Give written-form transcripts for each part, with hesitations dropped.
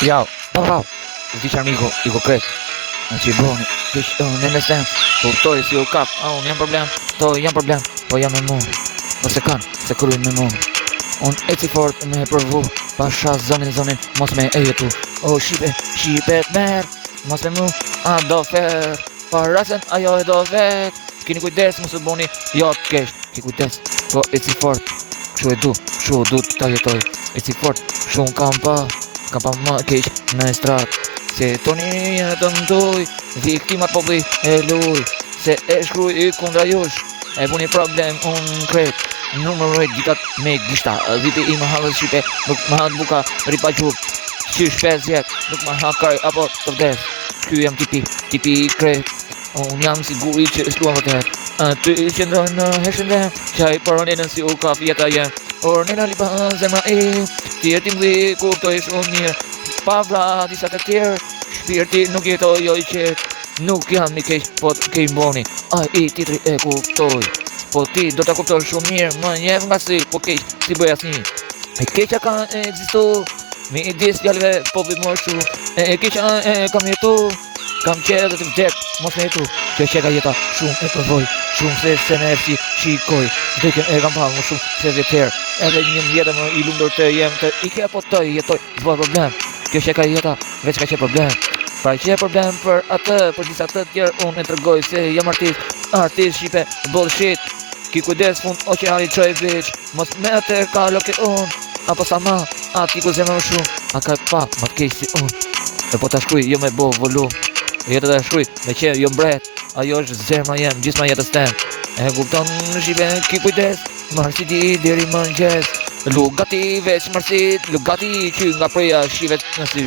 Ciao, bravo, dice amico, dico che non ci buoni, dice nelle stem, portoi si u kap, oh, jam problem, jam problem, po jam me mu, po se kanë, se kryin me mu. Unë eci fort me provu, pasha zonin, mos me e jetu, o shipe t'mer, mos me mu, a do fer, parasen ajo e do vet, kini kujdes, mos e boni, jo t'kesh, ki kujdes, po eci fort, shu e du ta jetoj, eci fort, shumë kam pa më keq në strat, se toni të mdoj, viktimat popli e luj, se e shkruj i kundra jush, e buni problem unë kret, numëroj ditat me gishta, viti i më halës shqipe, nuk më hatë buka, ripa qup, qish 5 jet, nuk më hakaj apo të vdes, ky jam tipi kret, unë jam siguri që shluan vëtet, ty qëndroj në heshëndem, qaj përënenën si u ka fjeta jem, Ornena li pa zemra e, tjerë t'imdhi kuptoj shumë mirë, pa vra disa të tjerë, shpirti nuk jetoj jo i qetë, nuk jam një keq, po t'kej mboni, a i titri e kuptoj, po ti do t'a kuptoj shumë mirë, më njef nga si, po keq, si bëj asni, e keqa ka egzistu, mi i dis djallëve po vit më shu, e keqa kam jetu, kam qedhe të vdek, mos me jetu, që qeka jeta shumë e përvoj, shumë se në efsi shikoj, vdekën e kam pa më shumë se vjetër, edhe një vjetë më i lumdur të jem të ike apo të jetoj, zboj problem, kjo qeka jeta, veç ka që problem, pra që e problem për atë, për disa të tjerë, unë e tërgoj se jam artist shqipe, bullshit, ki kujdes fund o që hali qoj veç, mos me atë ka loke unë, apo sa ma, ati ku zemë më shumë, a ka pa, ma t'kej si unë, e po t'a shkuj, jo me bo volum, jetë t'a shkuj, me që jo mbret, ajo është zemra jem, gjithma jetës tem, e kupton në shqipe, ki kujdes, marsit i deri më njës, lugati veç marsit, lugati që nga preja shivet në sy,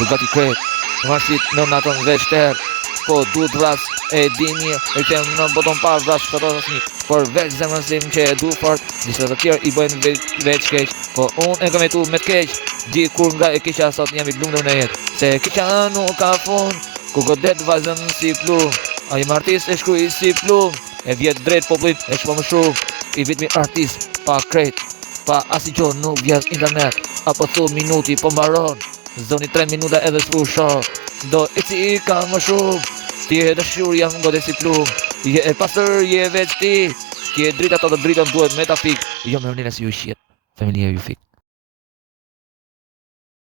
lugati kret, marsit në natën veç ter, po duhet vras e dini, e kem në boton par vras shkatot asni, por veç zemrën sim që e du fort, disa të tjerë i bëjnë veç keq, po unë e kam jetu me t'keq, di kur nga e kisha sot jam i lumdur në jetë, se kisha nuk ka fund, ku godet vazën si plum, a jem artist e shkuj si plum, e vjet drejt popullit e shpo më shumë, i vitmi artist, pa krejt, pa asi gjo nuk vjes internet, apo thu minuti po mbaron, zoni 3 minuta edhe s'pusho, do i ka më shumë, ti e dëshur jam godet si plum, je e pasër je veç ti, ki e drita të dhe dritën duhet metafik, jo me rënina si ju shjet, familia ju fik.